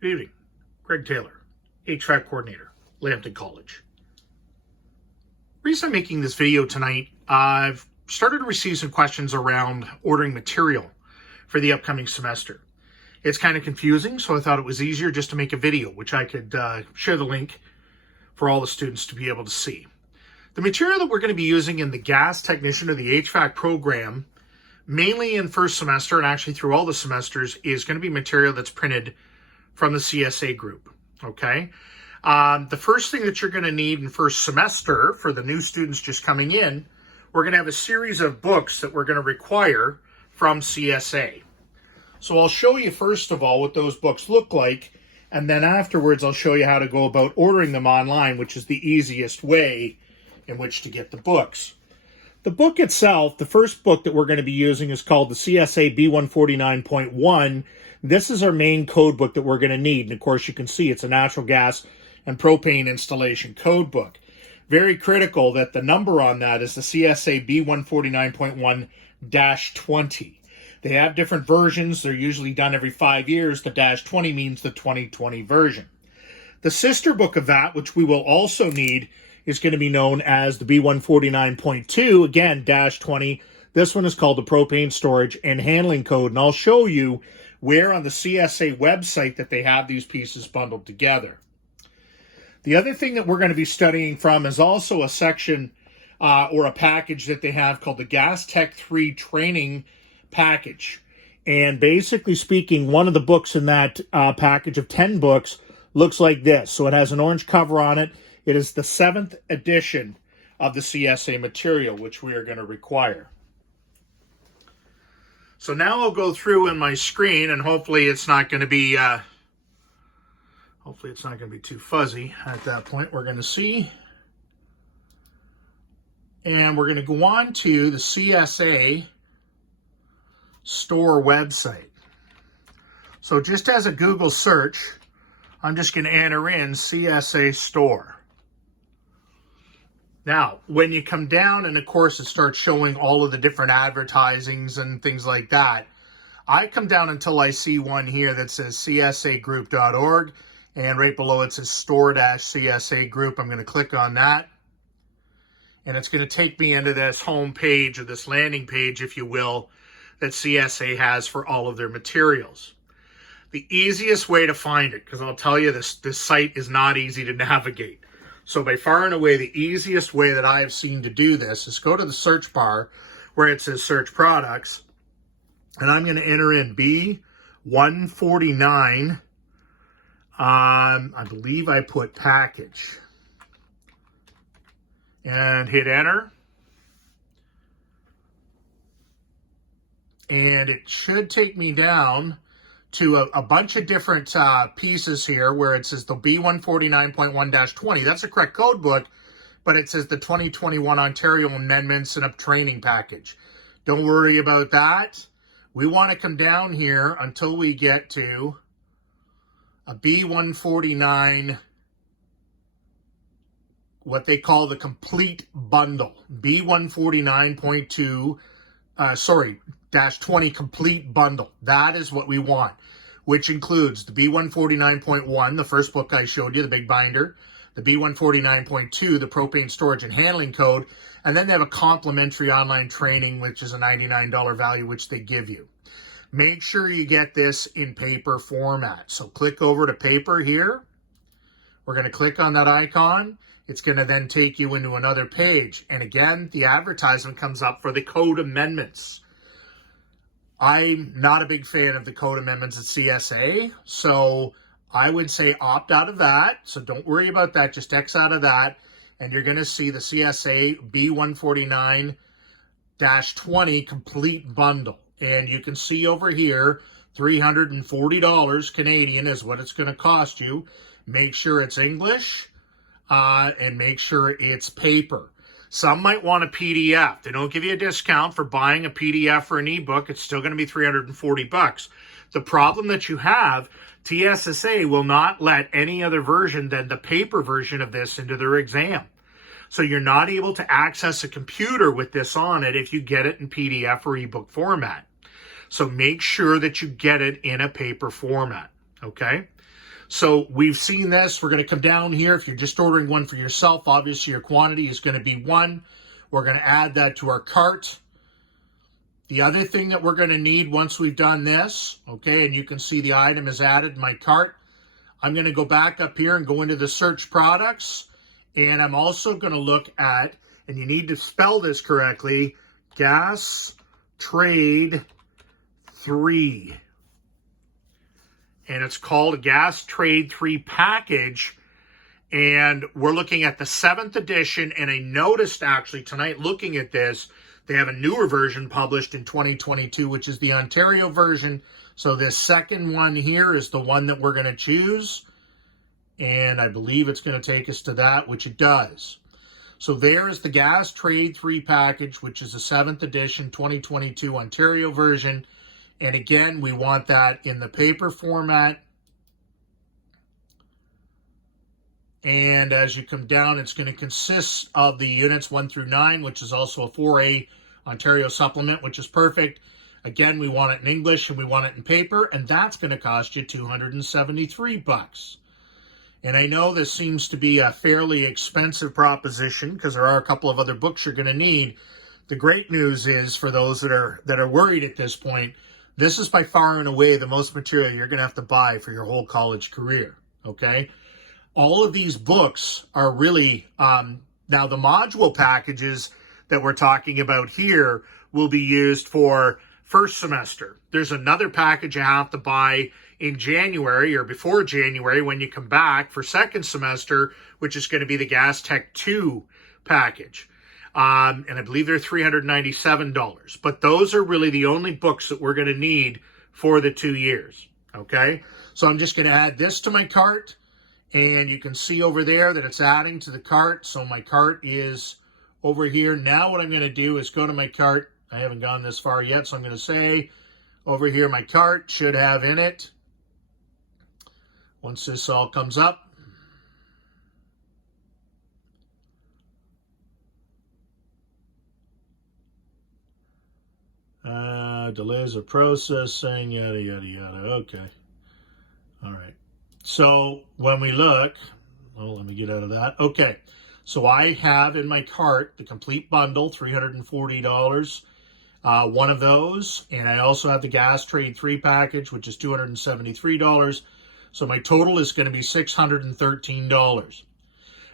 Good evening. Greg Taylor, HVAC coordinator, Lambton College. The reason I'm making this video tonight, I've started to receive some questions around ordering material for the upcoming semester. It's kind of confusing, so I thought it was easier just to make a video, which I could share the link for all the students to be able to see. The material that we're going to be using in the gas technician or the HVAC program, mainly in first semester and actually through all the semesters, is going to be material that's printed from the CSA group, okay? The first thing that you're going to need in first semester for the new students just coming in, we're going to have a series of books that we're going to require from CSA. So I'll show you first of all what those books look like, and then afterwards I'll show you how to go about ordering them online, which is the easiest way in which to get the books. The book itself, the first book that we're going to be using is called the CSA B149.1. This is our main code book that we're going to need. And of course, you can see it's a natural gas and propane installation code book. Very critical that the number on that is the CSA B149.1-20. They have different versions. They're usually done every 5 years. The -20 means the 2020 version. The sister book of that, which we will also need, is going to be known as the B149.2, again, -20. This one is called the Propane Storage and Handling Code, and I'll show you where on the CSA website that they have these pieces bundled together. The other thing that we're going to be studying from is also a section or a package that they have called the Gas Tech 3 Training Package. And basically speaking, one of the books in that package of 10 books looks like this. So it has an orange cover on it. It is the 7th edition of the CSA material, which we are going to require. So now I'll go through in my screen, and hopefully it's not going to be too fuzzy at that point. We're going to see, and we're going to go on to the CSA store website. So just as a Google search, I'm just going to enter in CSA store. Now, when you come down, and of course it starts showing all of the different advertisings and things like that, I come down until I see one here that says csagroup.org, and right below it says store-CSA group. I'm going to click on that, and it's going to take me into this home page, or this landing page, if you will, that CSA has for all of their materials. The easiest way to find it, because I'll tell you this site is not easy to navigate. So by far and away, the easiest way that I have seen to do this is go to the search bar where it says search products, and I'm going to enter in B149. I believe I put package, and hit enter. And it should take me down to a bunch of different pieces here where it says the B149.1-20. That's the correct code book, but it says the 2021 Ontario Amendments and a training package. Don't worry about that. We want to come down here until we get to a B149, what they call the complete bundle. B149.2, -20 complete bundle. That is what we want, which includes the B149.1, the first book I showed you, the big binder, the B149.2, the propane storage and handling code, and then they have a complimentary online training, which is a $99 value, which they give you. Make sure you get this in paper format. So click over to paper here. We're going to click on that icon. It's going to then take you into another page. And again, the advertisement comes up for the code amendments. I'm not a big fan of the code amendments at CSA, so I would say opt out of that. So don't worry about that. Just X out of that, and you're going to see the CSA B149-20 complete bundle. And you can see over here, $340 Canadian is what it's going to cost you. Make sure it's English, and make sure it's paper. Some might want a PDF. They don't give you a discount for buying a PDF or an ebook. It's still going to be $340. The problem that you have, TSSA will not let any other version than the paper version of this into their exam. So you're not able to access a computer with this on it if you get it in PDF or ebook format. So make sure that you get it in a paper format, okay? So we've seen this. We're going to come down here. If you're just ordering one for yourself, obviously your quantity is going to be 1. We're going to add that to our cart. The other thing that we're going to need once we've done this, okay, and you can see the item is added in my cart, I'm going to go back up here and go into the search products. And I'm also going to look at, and you need to spell this correctly, Gas Trade 3. And it's called a Gas Trade 3 package. And we're looking at the 7th edition. And I noticed actually tonight looking at this, they have a newer version published in 2022, which is the Ontario version. So this second one here is the one that we're going to choose. And I believe it's going to take us to that, which it does. So there's the Gas Trade 3 package, which is the 7th edition 2022 Ontario version. And again, we want that in the paper format. And as you come down, it's going to consist of the units 1 through 9, which is also a 4A Ontario supplement, which is perfect. Again, we want it in English and we want it in paper, and that's going to cost you $273. And I know this seems to be a fairly expensive proposition because there are a couple of other books you're going to need. The great news is for those that are worried at this point, this is by far and away the most material you're going to have to buy for your whole college career, okay? All of these books are really, now the module packages that we're talking about here will be used for first semester. There's another package you have to buy in January or before January when you come back for second semester, which is going to be the Gas Tech 2 package. And I believe they're $397. But those are really the only books that we're going to need for the 2 years. Okay, so I'm just going to add this to my cart. And you can see over there that it's adding to the cart. So my cart is over here. Now what I'm going to do is go to my cart. I haven't gone this far yet. So I'm going to say over here, my cart should have in it, once this all comes up, delays of processing, yada, yada, yada. Okay. All right. So when we look, well, let me get out of that. Okay. So I have in my cart the complete bundle, $340, one of those. And I also have the Gas Trade 3 package, which is $273. So my total is going to be $613.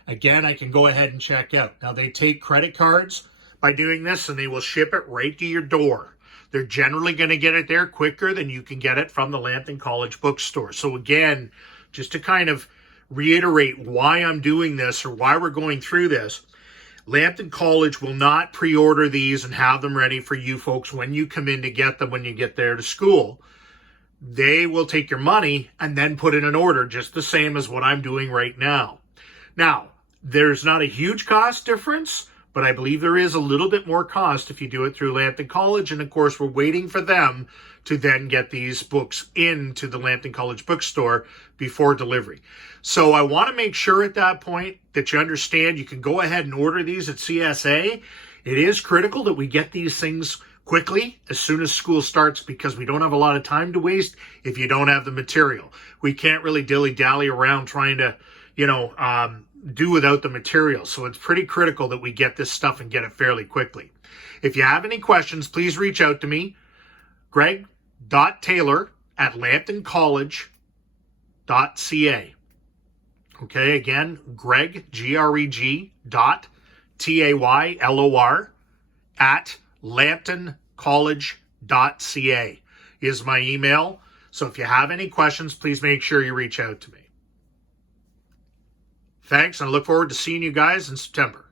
Again, I can go ahead and check out. Now, they take credit cards by doing this, and they will ship it right to your door. They're generally going to get it there quicker than you can get it from the Lambton College bookstore. So again, just to kind of reiterate why I'm doing this or why we're going through this, Lambton College will not pre-order these and have them ready for you folks when you come in to get them when you get there to school. They will take your money and then put in an order, just the same as what I'm doing right now. Now, there's not a huge cost difference, but I believe there is a little bit more cost if you do it through Lambton College. And of course, we're waiting for them to then get these books into the Lambton College bookstore before delivery. So I want to make sure at that point that you understand you can go ahead and order these at CSA. It is critical that we get these things quickly as soon as school starts because we don't have a lot of time to waste if you don't have the material. We can't really dilly-dally around trying to, do without the material. So it's pretty critical that we get this stuff and get it fairly quickly. If you have any questions, please reach out to me, greg.taylor@lambtoncollege.ca. Okay, again, Greg, Greg, Taylor @lambtoncollege.ca is my email. So if you have any questions, please make sure you reach out to me. Thanks, and I look forward to seeing you guys in September.